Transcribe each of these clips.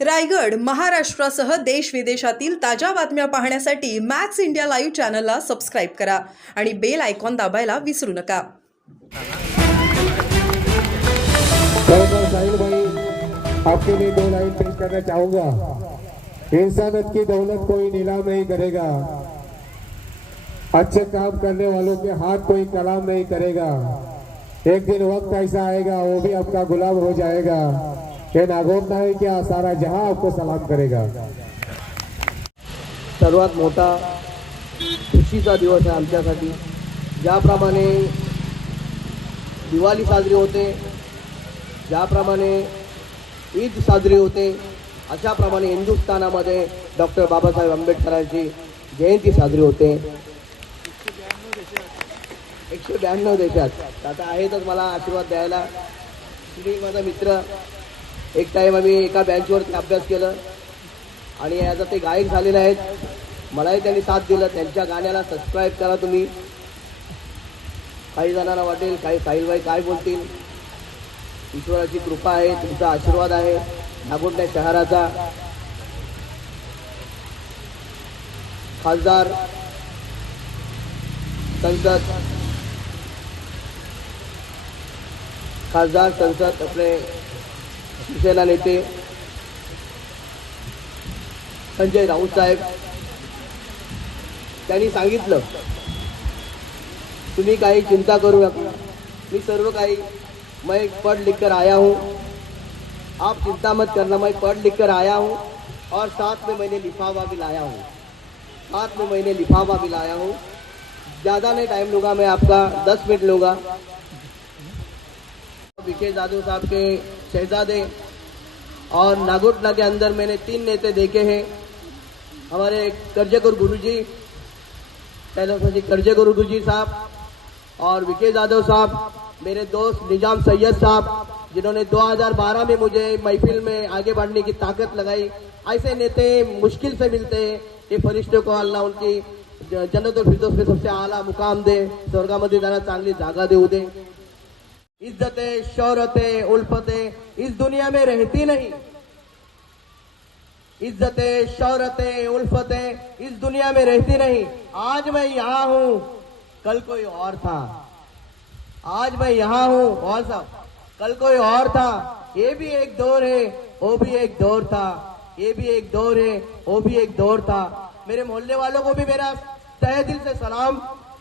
रायगड महाराष्ट्रासह देश विदेशातील ताज्या बातम्या पाहण्यासाठी मॅक्स इंडिया लाईव्ह चॅनलला सबस्क्राईब करा आणि बेल आयकॉन दाबायला विसरू नका। साहिल भाई, आपके लिए दो लाइन पेश करना चाहूंगा। इंसानियत की दौलत कोई नीलाम नहीं करेगा, अच्छे काम करने वालों के हाथ कोई कलाम नहीं करेगा। एक दिन वक्त ऐसा आएगा वो भी आपका गुलाम हो जाएगा। हे नागोर नाही क्या सारा जहां आपको सलाम करेगा। सर्वात मोठा खुशीचा दिवस आहे आमच्यासाठी। ज्याप्रमाणे दिवाळी साजरी होते, ज्याप्रमाणे ईद साजरी होते, अशाप्रमाणे हिंदुस्थानामध्ये डॉक्टर बाबासाहेब आंबेडकरांची जयंती साजरी होते। 192 देशात आता आहेतच मला आशीर्वाद द्यायला। तुम्ही माझा मित्र, एक टाइम आम्ही एका बँचवरती अभ्यास केलं आणि आता ते गायक झालेले आहेत। मलाही त्यांनी साथ दिलं। त्यांच्या गाण्याला सबस्क्राईब करा तुम्ही। काही जणांना वाटेल काही साहिलभाई काय बोलतील, ईश्वराची कृपा आहे, तुमचा आशीर्वाद आहे। नागोठणे शहराचा खासदार, संसद आपले शिवसेना नेते संजय राऊत साहेब, त्यांनी सांगितलं तुम्ही काही चिंता करू नका, मी सर्व काही मैं पढ़ लिख कर आया हूँ, आप चिंता मत करना, मैं पढ़ लिख कर आया हूँ और साथ में मैंने लिफाफा भी लाया हूँ। ज़्यादा नहीं टाइम लूँगा, मैं आपका 10 मिनट लूँगा। विकेश यादव साहब के शहजादे और नागोठना के अंदर मैंने 3 नेता देखे हैं। हमारे करजेगुरु गुरुजी, कैलाश करजेगुरु गुरुजी साहब और विकेश यादव साहब, मेरे दोस्त निजाम सैयद साहब, जिन्होंने 2012 में मुझे महफिल में आगे बढ़ने की ताकत लगाई। ऐसे नेता मुश्किल से मिलते हैं। ये फरिश्तों को अल्लाह उनकी जन्नतुल फिरदौस में सबसे आला मुकाम दे, स्वर्गामध्ये जाना चांगली जागा देऊ दे। इज्जतें, शौहरतें, उल्फतें इस दुनिया में रहती नहीं। इज्जतें, शौहरतें, उल्फतें इस दुनिया में रहती नहीं। आज मैं यहाँ हूँ, कल कोई और था। आज मैं यहाँ हूँ और साहब, कल कोई और था। ये भी एक दौर है, वो भी एक दौर था। ये भी एक दौर है, वो भी एक दौर था। मेरे मोहल्ले वालों को भी मेरा तहे दिल से सलाम।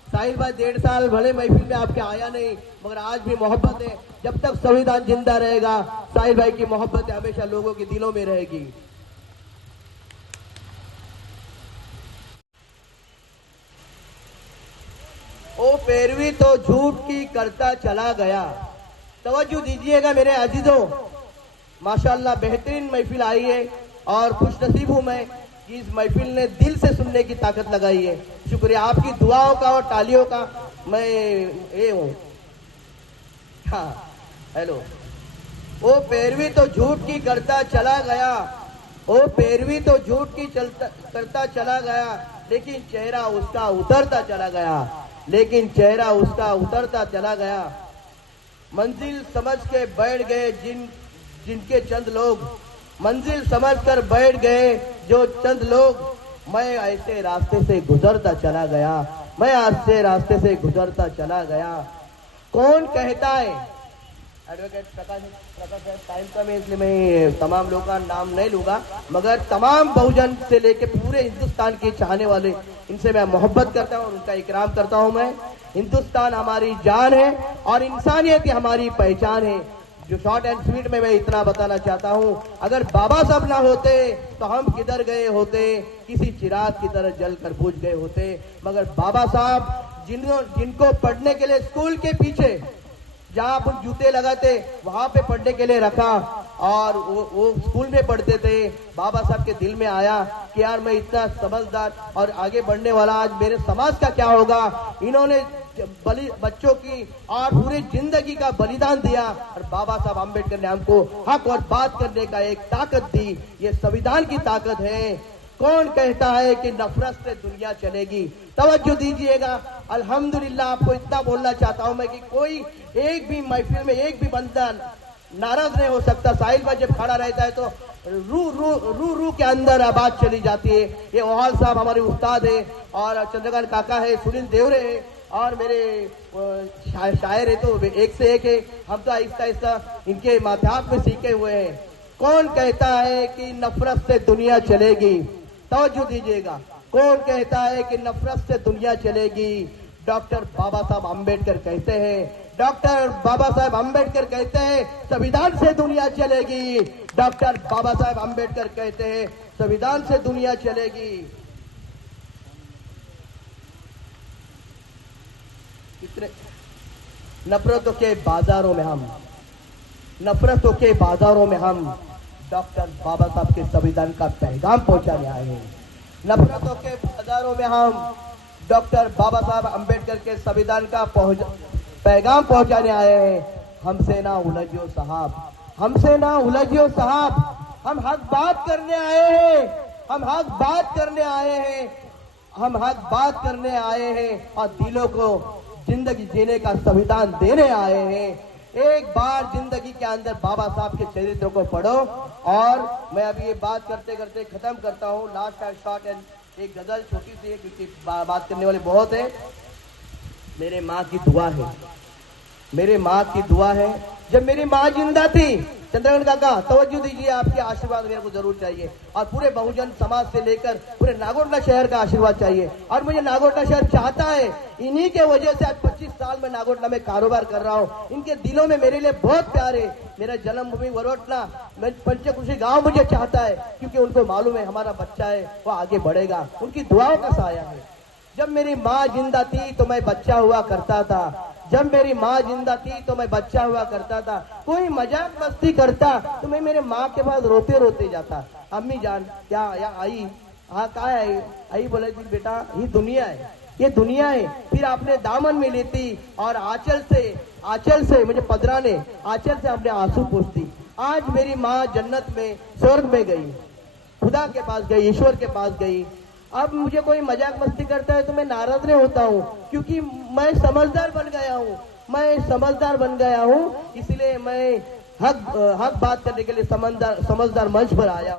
साहिल भाई 1.5 साल भले महफिल में आपके आया नहीं, मगर आज भी मोहब्बत है। जब तक संविधान जिंदा रहेगा, साहिल भाई की मोहब्बत हमेशा लोगों के दिलों में रहेगी। ओ पैरवी तो झूठ की करता चला गया। तवज्जो दीजिएगा मेरे अजीजों, माशाल्लाह बेहतरीन महफिल आई है और खुशनसीब हूं मैं कि इस महफिल ने दिल से सुनने की ताकत लगाई है। शुक्रिया आपकी दुआओं का और तालियों का। मैं ये हूं। हाँ, हेलो। ओ पैरवी तो झूठ की करता चला गया, ओ पैरवी तो झूठ की करता चला गया, लेकिन चेहरा उसका उतरता चला गया। मंजिल समझ के बैठ गए जिनके चंद लोग, मंजिल समझकर बैठ गए जो चंद लोग। मैं ऐसे रास्ते से गुजरता चला गया। कौन कहता है, एडवोकेट प्रकाश टाइम कम है इसलिए मैं तमाम लोगों का नाम नहीं लूंगा, मगर तमाम बहुजन से लेके पूरे हिंदुस्तान के चाहने वाले, इनसे मैं मोहब्बत करता हूं और उनका इकराम करता हूं। मैं हिंदुस्तान हमारी जान है और इंसानियत ही हमारी पहचान है। जो शॉर्ट एंड स्वीट में मैं इतना बताना चाहता हूं, अगर बाबा साहब ना होते तो हम किधर गए होते, किसी चिराग की तरह जलकर बुझ गए होते। मगर बाबा साहब जिनको पढ़ने के लिए स्कूल के पीछे जहां अपन जूते लगाते वहां पे पढ़ने के लिए रखा और वो स्कूल में पढ़ते थे। बाबा साहब के दिल में आया कि यार मैं इतना समझदार और आगे बढ़ने वाला, आज मेरे समाज का क्या होगा। इन्होंने बच्चों की और पूरी जिंदगी का बलिदान दिया और बाबा साहब आंबेडकर ने हमको हक और बात करने का एक ताकत दी। ये संविधान की ताकत है। कौन कहता है कि नफरत से दुनिया चलेगी? तवज्जो दीजिएगा। अल्हम्दुलिल्लाह, आपको इतना बोलना चाहता हूं मैं कि कोई एक भी महफिल में एक भी बंदा नाराज नहीं हो सकता। साहिल भाई जब खड़ा रहता है तो रू के अंदर आवाज चली जाती है। ये ओहाल साहब हमारे उस्ताद है और चंद्रकांत काका है, सुनील देवरे है और मेरे शायर है तो एक से एक है। हम तो आहिस्ता आहिस्ता इनके माध्यम में सीखे हुए हैं। कौन कहता है कि नफरत से दुनिया चलेगी? तवज्जो दीजिएगा, कौन कहता है कि नफरत से दुनिया चलेगी? डॉक्टर बाबा साहब अम्बेडकर कहते हैं। डॉक्टर बाबा साहब अम्बेडकर कहते हैं संविधान से दुनिया चलेगी। डॉक्टर बाबा साहब अम्बेडकर कहते हैं संविधान से दुनिया चलेगी। कितने नफरतों के बाजारों में हम डॉक्टर बाबा साहब के संविधान का पैगाम पहुंचाने आए हैं। नफरतों के बाजारों में हम डॉक्टर बाबा साहब अम्बेडकर के संविधान का पैगाम पहुंचाने आए हैं। हमसे ना उलझियो साहब, हमसे ना उलझियो साहब, हम हक बात करने आए हैं, हम हक बात करने आए हैं, हम हक बात करने आए हैं और दिलों को जिंदगी जीने का संविधान देने आए हैं। एक बार जिंदगी के अंदर बाबा साहब के चरित्र को पढ़ो। और मैं अभी ये बात करते करते खत्म करता हूँ। लास्ट शॉट एंड एक गजल छोटी सी है क्योंकि बात करने वाले बहुत है। मेरे माँ की दुआ है, मेरे माँ की दुआ है। जब मेरी माँ जिंदा थी, चंद्रकांत काका तवज्जो दीजिए, आपके आशीर्वाद मेरे को जरूर चाहिए और पूरे बहुजन समाज से लेकर पूरे नागोठना शहर का आशीर्वाद चाहिए। और मुझे नागोठना शहर चाहता है। इन्हीं के वजह से आज 25 साल में नागोठना में कारोबार कर रहा हूँ। इनके दिलों में मेरे लिए बहुत प्यार है। मेरा जन्मभूमि वरोटना, पंचकुशी गांव मुझे चाहता है क्योंकि उनको मालूम है हमारा बच्चा है वो आगे बढ़ेगा। उनकी दुआओं का साया है। जब मेरी माँ जिंदा थी तो मैं बच्चा हुआ करता था। जब मेरी माँ जिंदा थी तो मैं बच्चा हुआ करता था। कोई मजाक मस्ती करता तो मैं मेरे माँ के पास रोते रोते जाता, अम्मी जान क्या या आई, हाँ कहा है आई? बोले थी बेटा ये दुनिया है, ये दुनिया है। फिर आपने दामन में लेती और आंचल से मुझे पधराने, आंचल से आपने आंसू पोंछती। आज मेरी माँ जन्नत में, स्वर्ग में गई, खुदा के पास गई, ईश्वर के पास गई। अब मुझे कोई मजाक मस्ती करता है तो मैं नाराज नहीं होता हूँ क्योंकि मैं समझदार बन गया हूँ। इसलिए मैं हक बात करने के लिए समझदार मंच पर आया।